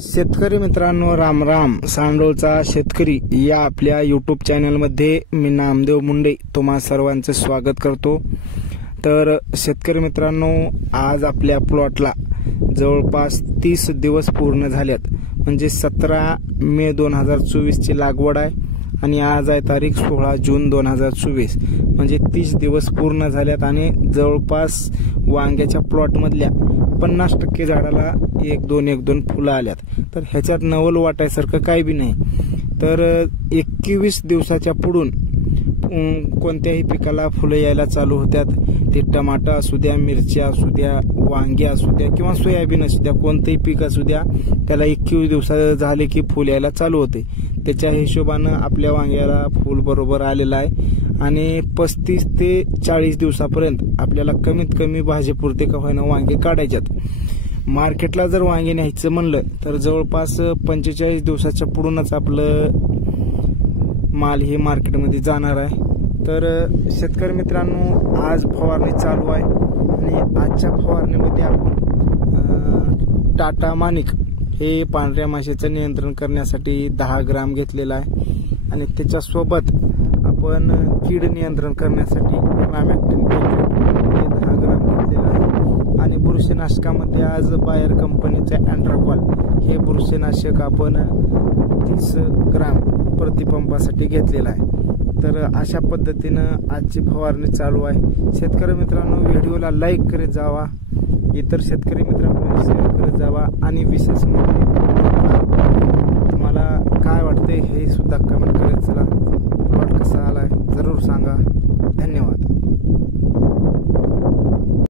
शेतकरी मित्रांनो, राम राम. सांडोळचा शेतकरी या आपल्या यूट्यूब चॅनलमध्ये मी नामदेव मुंडे तुम्हा सर्वांचे स्वागत करतो. तर शेतकरी मित्रांनो, आज आपल्या प्लॉटला जवळपास 30 दिवस पूर्ण झाल्यात. म्हणजे 17 मे 2024 ची लागवड आहे आणि आज आहे तारीख 16 जून 2024. म्हणजे 30 दिवस पूर्ण झाल्यात आणि जवळपास वांग्याच्या प्लॉट मधल्या 50% झाडाला एक दोन फुलं आल्यात. तर ह्याच्यात नवल वाटायसारखं काही बी नाही. तर 21 दिवसाच्या पुढून कोणत्याही पिकाला फुलं यायला चालू होत्यात. ते टमाटा असू द्या, मिरच्या असू द्या, वांगे असू द्या किंवा सोयाबीन असू द्या, कोणतेही पीक असू द्या, त्याला 21 दिवस झाले की फुल यायला चालू होते. त्याच्या हिशोबानं आपल्या वांग्याला फुल बरोबर आलेलं आहे आणि 35 ते 40 दिवसापर्यंत आपल्याला कमीत कमी भाजीपुरते का होईना वांगे काढायच्यात. मार्केटला जर वांगे न्यायचं म्हणलं तर जवळपास 45 दिवसाच्या पुढूनच आपलं माल हे मार्केटमध्ये जाणार आहे. तर शेतकरी मित्रांनो, आज फवारणी चालू आहे आणि आजच्या फवारणीमध्ये आपण टाटा माणिक हे पांढऱ्या माशीचं नियंत्रण करण्यासाठी 10 ग्राम घेतलेला आहे आणि त्याच्यासोबत आपण कीड नियंत्रण करण्यासाठी इमॅमॅक्टिन हे 10 ग्राम घेतलेलं आहे. आणि बुरशीनाशकामध्ये आज बायर कंपनीचे अँड्राकॉल हे बुरशीनाशक आपण 30 ग्राम प्रतिपंपासाठी घेतलेलं आहे. तर अशा पद्धतीनं आजची फवारणी चालू आहे. शेतकरी मित्रांनो, व्हिडिओला लाईक करत जावा, इतर शेतकरी मित्रांपर्यंत शेअर करत जावा आणि विशेष म्हणजे तुम्हाला काय वाटते हे सुद्धा कमेंट करत चला. प्लॉट कसा आलाय जरूर सांगा. धन्यवाद.